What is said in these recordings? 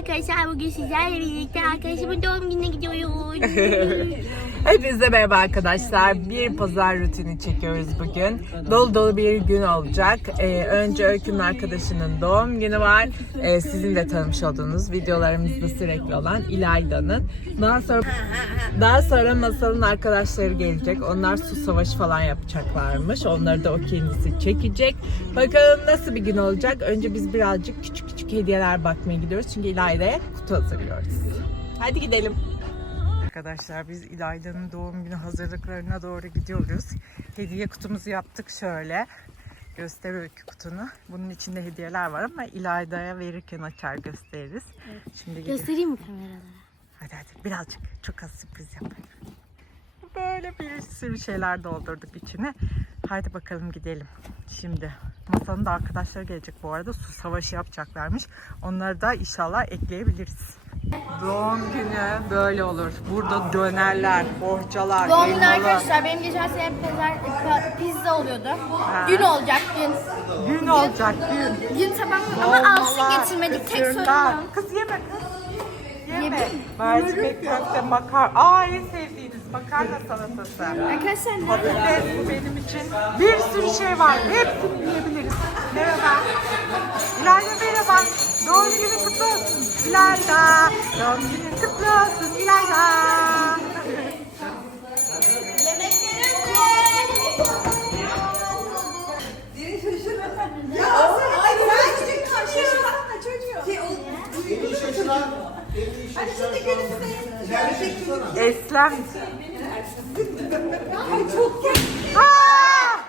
arkadaşlar bugün sizlerle birlikte arkadaşımın doğum gününe gidiyoruz. Hepinize merhaba arkadaşlar. Bir pazar rutini çekiyoruz bugün. Dolu dolu bir gün olacak. Ee, önce Öykü'nün arkadaşının doğum günü var. Ee, sizin de tanımış olduğunuz videolarımızda sürekli olan İlayda'nın. Daha sonra daha sonra Masal'ın arkadaşları gelecek. Onlar su savaşı falan yapacaklarmış. Onları da o kendisi çekecek. Bakalım nasıl bir gün olacak. Önce biz birazcık küçük küçük hediyeler bakmaya gidiyoruz. Çünkü İlayda'ya kutu hazırlıyoruz. Hadi gidelim. Arkadaşlar biz İlayda'nın doğum günü hazırlıklarına doğru gidiyoruz. Hediye kutumuzu yaptık şöyle. Göster öykü kutunu. Bunun içinde hediyeler var ama İlayda'ya verirken açar gösteririz. Şimdi gidiyoruz. Göstereyim mi kameralara? Hadi hadi birazcık çok az sürpriz yapalım. Böyle bir sürü şeyler doldurduk içine. Haydi bakalım gidelim. Şimdi masanın da arkadaşları gelecek bu arada. Su savaşı yapacaklarmış. Onları da inşallah ekleyebiliriz. Doğum günü böyle olur. Burada dönerler, borcalar, Doğum günü arkadaşlar benim geçen sene pazar, pa- pizza oluyordu. Gün olacak gün. Gün olacak gün. Gün tamam ama alsın getirmedik tek sorun o. Kız yeme kız. Yeme. Mercimek köfte makar. Aa en sevdiğiniz makarna salatası. Arkadaşlar ne? Patates bu benim için. Bir sürü şey var. Hepsini yiyebiliriz. Merhaba. İlayda merhaba. Doğum günü kutlu olsun. İlayda. Doğum günü kutlu olsun. İlayda. Ay ben küçük şaşırsana çocuğu. Elini şaşıran, elini şaşıran. Eslem. Ay çok kötü. Aa!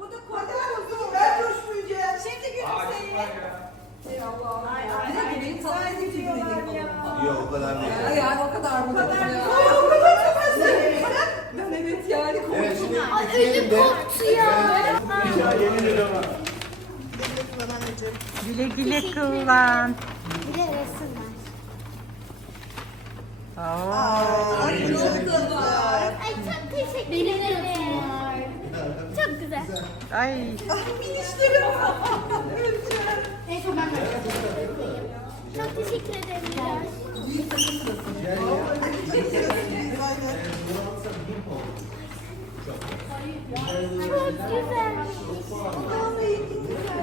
Bu da kadar oldu. Ben coşmayacağım. Şimdi gülümseyin. Ey Allah. Ay ay. Bir de benim sadece diyorlar ya. Yok o kadar değil. Ay ay o kadar mı? O kadar. Ay o kadar kafası. Ben evet yani Evet korktum. şimdi üfleyelim de. Korktu ya. Güle güle kullan. Bir de resim var. Oo. Ay çok da var. Ay çok teşekkür ederim. Çok güzel. Ay. Ay minişlerim. Öleceğim. Neyse ben de Çok teşekkür ederim. Çok güzel. Vallahi güzel.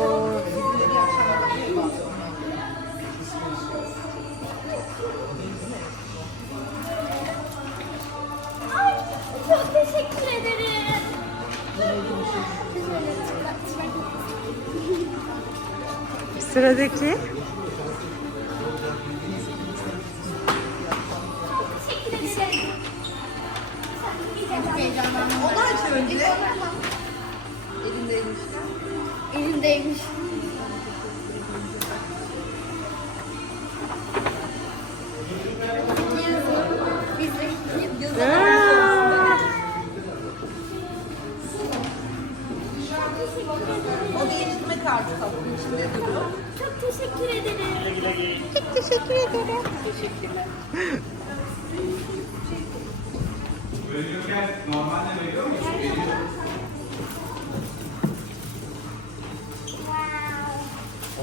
Sıradaki. Onu aç önce. Elindeymiş. Elimdeymiş.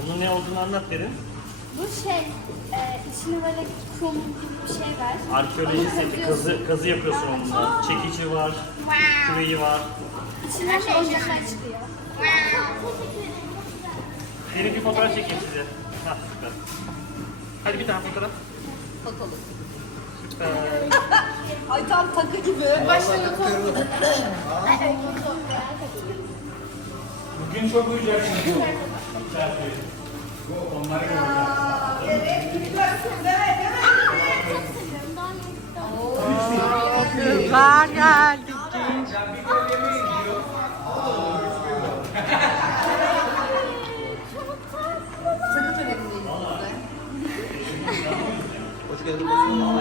Onun ne olduğunu anlat derin. Bu şey, e, içine böyle kum gibi bir şey var. Arkeoloji seti kazı, kazı yapıyorsun onunla. Çekici var, küreği var. İçinden de oyuncaklar çıkıyor. Derin bir fotoğraf çekeyim size. Hah süper. Hadi bir tane fotoğraf. Fotoğraf. Süper. Ay tam takı gibi. Başladı Bugün çok uyuyacaksın Kızlar geldik. Hoş geldiniz.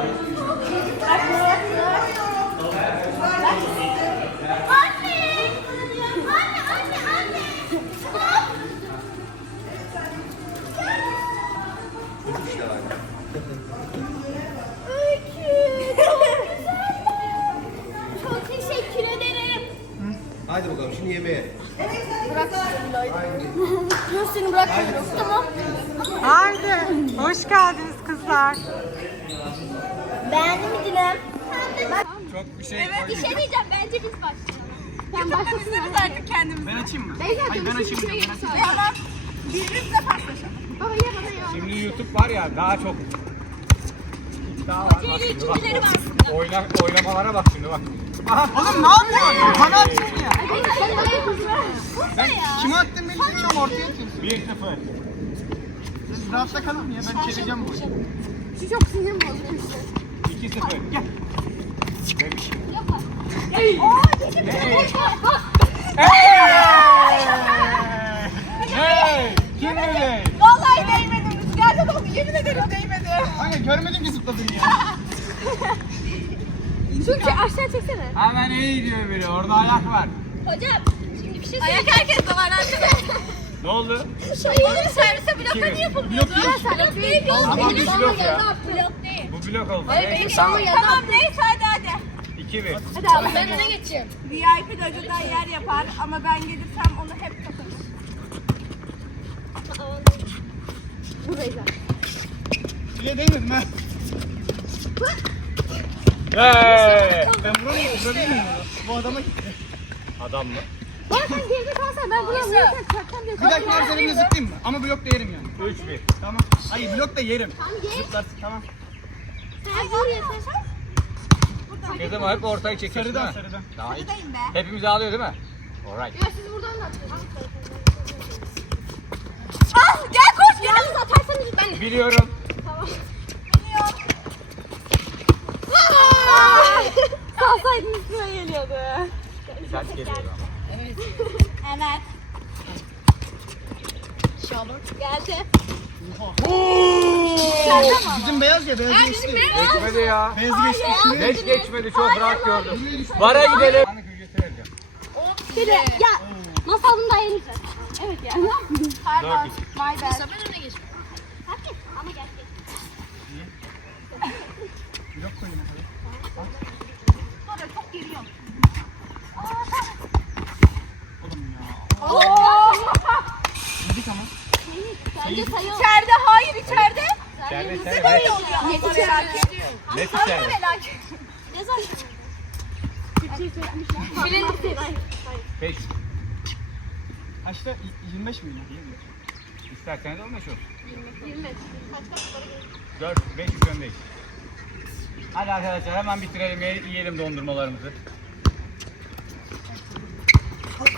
Bir şey diyeceğim. Bence biz başlayalım. Sen başlasın. artık kendimizi. Ben açayım mı? Beyza, Hayır ben açayım. Ben açayım. Ama birbirimize paslaşalım. Baba ye bana ya. Şimdi YouTube var ya daha çok daha var. Bak şimdi bak. Oyna, oynamalara bak şimdi bak. Aha, oğlum ne yapıyorsun? Bana atıyorsun ya. Ben kime attım belli değil şu ortaya atıyorsun. 1-0. Siz rahatta kalın ya ben çevireceğim bu oyunu. Şu çok sinirim işte. 2-0. Gel. Demiş. Hey! Kim öyle? Vallahi değmedim. Rüzgarda da oldu. Yemin ederim değmedi. Hani görmedim ki zıpladın ya. Çünkü aşağı çeksene. Hemen iyi gidiyor biri. Orada ayak var. Hocam, şimdi bir şey Ayak herkes de var arkadaşlar. Ne oldu? Hayır, servise blokta İki. niye yapılmıyordu? Blok değil. Blok değil. Blok ya. yanına attı. Blok değil. Bu blok oldu. Hayır, benim Tamam neyse hadi hadi. 2-1. Hadi abi ben öne geçeyim. VIP de önceden yer yapar ama ben gelirsem onu hep takarım. Buradayız abi. Bile değmedim ha. Hey! Ben vuramıyorum, vurabilir miyim? Bu adama gitti. Adam mı? Bak sen geride kalsan ben buraya vurursam çarpacağım diye. Bir dahaki her seferinde zıplayayım mı? Ama blok da yerim yani. 3-1. Tamam. Hayır blok da yerim. Tamam geç. Zıplarsın tamam. Sen vur yeter. Kızım hep ortayı çekiyorsun Sarıdan değil mi? sarıdan. Daha iyi. Buradayım be. Hepimiz ağlıyor değil mi? Alright. Ya siz buradan da atıyorsunuz. Ah gel koş gel. Atarsanız ben. Biliyorum. Salsaydın üstüne geliyordu. Sert geliyor ama. Evet. Geldi. Bizim beyaz ya beyaz geçti. Geçmedi ya. Beyaz geçti. Hiç geçmedi çok rahat gördüm. Vara gidelim. Vereceğim. Biri. Ya masalını da yeneceğiz. Evet ya. Ne yapayım? Pardon. My bad. Ben öne geçtim. Hadi ama gel. Blok koyayım. hadi. Sonra çok geriyorum. Yedik ama. Bence sayı. İçeride hayır içeride. İçeride içeride. oluyor. Net. Ne zaman? Hayır. 5. Kaçta? Y- 25 miydi? 25. İsterseniz 15 olsun. 25. 4, 5 öndeyiz. Hadi arkadaşlar hemen bitirelim, ye- yiyelim dondurmalarımızı.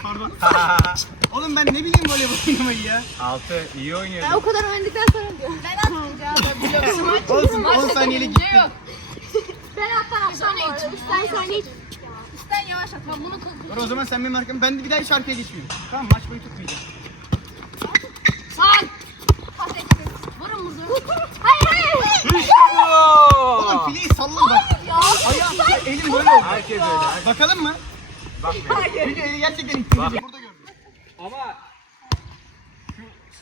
Pardon. Oğlum ben ne bileyim böyle oynamayı ya. 6, iyi Ben o kadar oynadıktan sonra diyorum. Ben atmayacağım. Olsun 10 saniyelik gitti. Ben attan atmam bu arada. Üstten saniye. Üstten yavaş at. Ben bunu. Dur o zaman sen benim arkamı. Ben de bir daha hiç arkaya geçmiyorum. Tamam maç boyu tutmayacağım. Sağ. Pas ettim. Vurun bunu. Fileyi salla bak. Ayağım elim böyle oldu. Herkes öyle. herkes- Bakalım mı? Bakmayın. Çünkü eli gerçekten ittirdi. Burada gördüm. Ama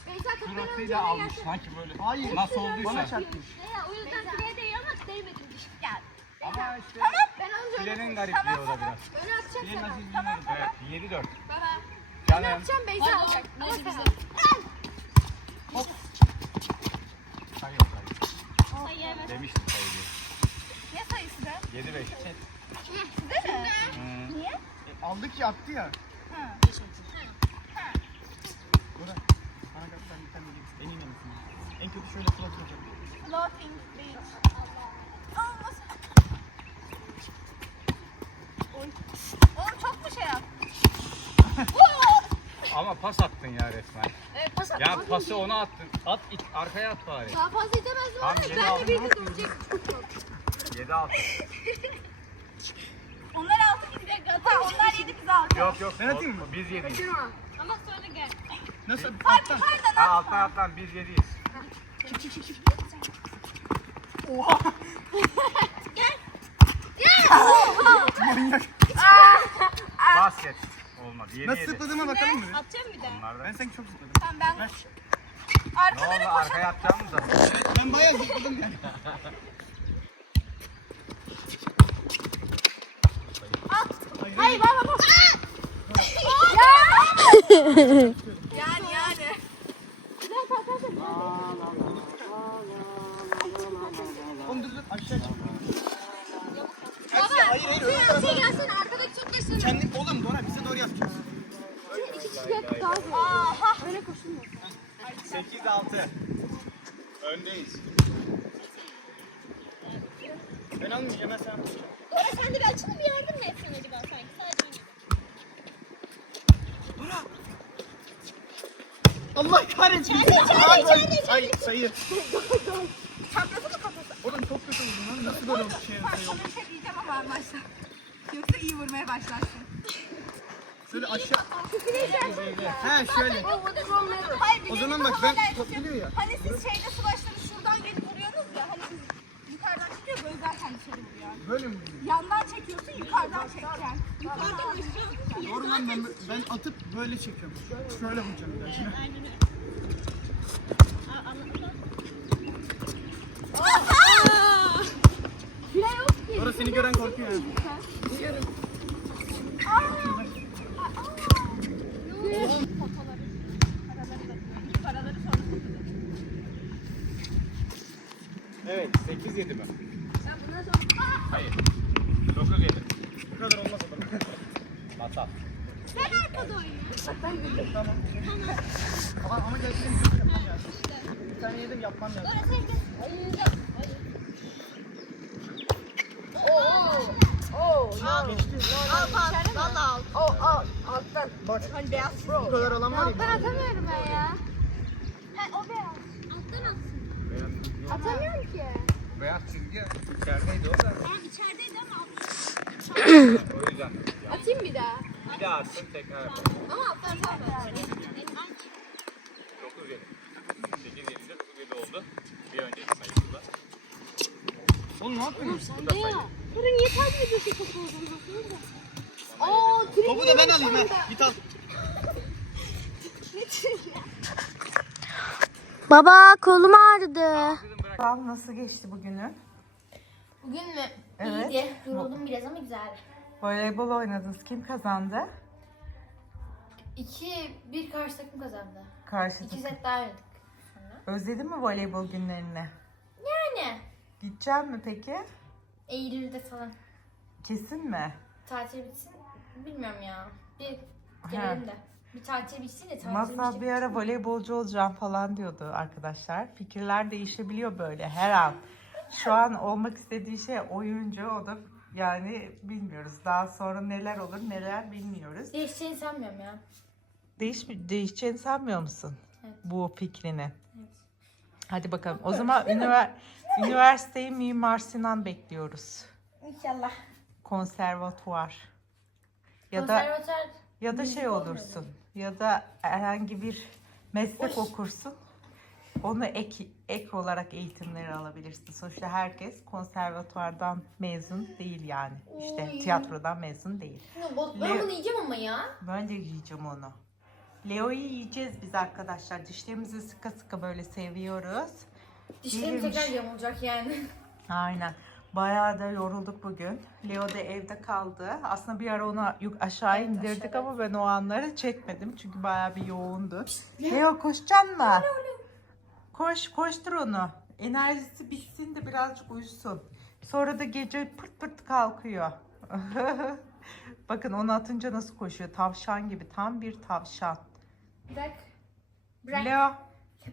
Beyza kapıdan şurasıyı da almış sanki böyle. Hayır. Nasıl olduysa. Bana çarpmış. Ya o yüzden fileye değiyor ama değmedim. Düşük geldi. Ama işte Ben önce filenin garipliği o da biraz. öne atacağım Filenin sana. nasıl bilmiyorum. Evet, 7-4. Baba. Canım. Atacağım Beyza alacak. Ama sen. Sayı yok sayı. Sayı evet. Demiştim sayı sayısı be? 7-5. Değil mi? Niye? E, aldık ya attı ya. Ha. Bora. Bana kalk sen bir tane. En iyi misin? En kötü şöyle kulak olacak. Nasıl? Oy. Oğlum çok mu şey yap? Ama pas attın ya resmen. Evet pas at. Ya pası ona attın. At it, arkaya at bari. Daha fazla itemezdim Tamam, ama ben aldım. de bir de duracak. 7-6. Onlar altı biz de Hatta onlar yedi biz altı. Yok yok. Ben atayım mı? Biz 7'yiz. Ama sonra gel. Nasıl? Hadi Alttan. pardon. Ha alttan alttan biz 7'yiz. Basket. Olmadı. Yedi Nasıl yedi. zıpladığıma bakalım mı? Atacağım bir de. Bunlar da- Ben sanki çok zıpladım. Tamam ben. Ne Arkadan oldu arkaya atacağım mı da? Ben bayağı zıpladım yani. Hayır bak bak bak. yani yani. Oğlum dur dur aşağı çık. Baba. Hayır hayır. Şey, şey gelsene arkadaki çok geçsene. Kendi oğlum Dora bize doğru yapacağız. İki kişi gel daha Aha. Öyle koşulmuyor. 8-6. Öndeyiz. Ben almayacağım ben sana. Dora sen de bir açılın bir yardım mı etsen acaba sanki? Sadece Allah kahretsin. İçeride, içeride, Ay, ay, sayı. Çaprazı mı kafası? Oğlum çok kötü vurdun lan. Nasıl böyle bir şey? Sana bir şey diyeceğim ama başla. Yoksa iyi vurmaya başlarsın. Şöyle aşağı. He şöyle. O zaman bak ben alakası top yok. geliyor ya. Hani siz şeyde savaşları şuradan gelip vuruyorsunuz ya. Hani siz yukarıdan çekiyor böyle zaten dışarı vuruyor. Böyle mi? Yandan çekiyorsun yukarıdan çekeceksin. Yukarıdan aşağı. Doğru lan ben, ben atıp böyle çekiyorum. Şöyle vuracağım. File yok ki. Dora seni gören korkuyor yani. Evet 8-7 mi? Hayır. 9-7. Bu kadar olmaz adam. Masal. Sen arkada oynuyorsun. Tamam. Ama, ama lazım. Bir tane yedim yapmam lazım. Dora sen de. Bak. Bu kadar alan var ya. Ben atamıyorum ben ya. He o beyaz. Alttan atsın. Atamıyorum ki. Beyaz çizgi içerideydi o da. Ben içerideydi ama O yüzden. Atayım bir daha. Bir daha atsın tekrar. Ama alttan atamıyorum. 9 7. 8 7 de 9 7 oldu. Bir önceki sayısında. Oğlum ne yapıyorsun? Sen de ya. Dora niye takip ediyorsun topu olduğunu? Oo, trik Topu da ben alayım ha. Git al. Baba kolum ağrıdı. Nasıl geçti bugünü? Bugün mü? Evet. İyiydi. Yoruldum biraz ama güzeldi. Voleybol oynadınız. Kim kazandı? İki, bir karşı takım kazandı. Karşı İki takım. set daha oynadık. Sonra. Özledin mi voleybol günlerini? Yani. Gideceğim mi peki? Eylül'de falan. Kesin mi? Tatil bitsin. Bilmiyorum ya. Bir gelelim de. Bir tatil bitsin de tatil Masal bir ara voleybolcu olacağım falan diyordu arkadaşlar. Fikirler değişebiliyor böyle her an. Şu an olmak istediği şey oyuncu. O da yani bilmiyoruz. Daha sonra neler olur neler bilmiyoruz. Değişeceğini sanmıyorum ya. Değiş, değişeceğini sanmıyor musun? Evet. Bu fikrini. Hadi bakalım. O zaman ünivers üniversiteyi Mimar Sinan bekliyoruz. İnşallah. Konservatuvar. Ya da Konservatuar ya da şey olursun. Ya da herhangi bir meslek okursun. Onu ek ek olarak eğitimleri alabilirsin. Sonuçta herkes konservatuvardan mezun değil yani. İşte Oy. tiyatrodan mezun değil. Ne, bot- Ben Leo- bunu yiyeceğim ama ya. Ben de yiyeceğim onu. Leo'yu yiyeceğiz biz arkadaşlar. Dişlerimizi sıka sıka böyle seviyoruz. Dişlerim Yemiş. tekrar yamulacak yani. Aynen. Bayağı da yorulduk bugün. Leo da evde kaldı. Aslında bir ara onu yuk aşağı indirdik ama ben o anları çekmedim. Çünkü bayağı bir yoğundu. Leo koşacaksın mı? Koş, koştur onu. Enerjisi bitsin de birazcık uyusun. Sonra da gece pırt pırt kalkıyor. Bakın onu atınca nasıl koşuyor. Tavşan gibi. Tam bir tavşan. Bırak. Bırak. Leo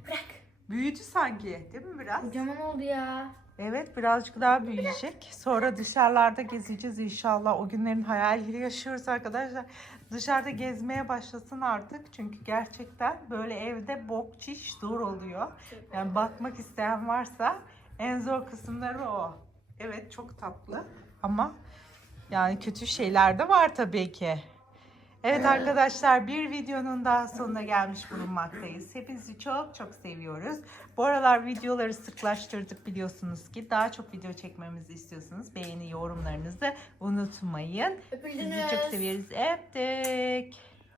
Bırak. büyüdü sanki değil mi biraz? Kocaman oldu ya. Evet birazcık daha büyüyecek. Sonra dışarılarda gezeceğiz inşallah. O günlerin hayalleri yaşıyoruz arkadaşlar. Dışarıda gezmeye başlasın artık. Çünkü gerçekten böyle evde bok çiş zor oluyor. Yani bakmak isteyen varsa en zor kısımları o. Evet çok tatlı ama yani kötü şeyler de var tabii ki. Evet arkadaşlar bir videonun daha sonuna gelmiş bulunmaktayız. Hepinizi çok çok seviyoruz. Bu aralar videoları sıklaştırdık biliyorsunuz ki. Daha çok video çekmemizi istiyorsanız beğeni yorumlarınızı unutmayın. Sizi çok severiz. Öptük.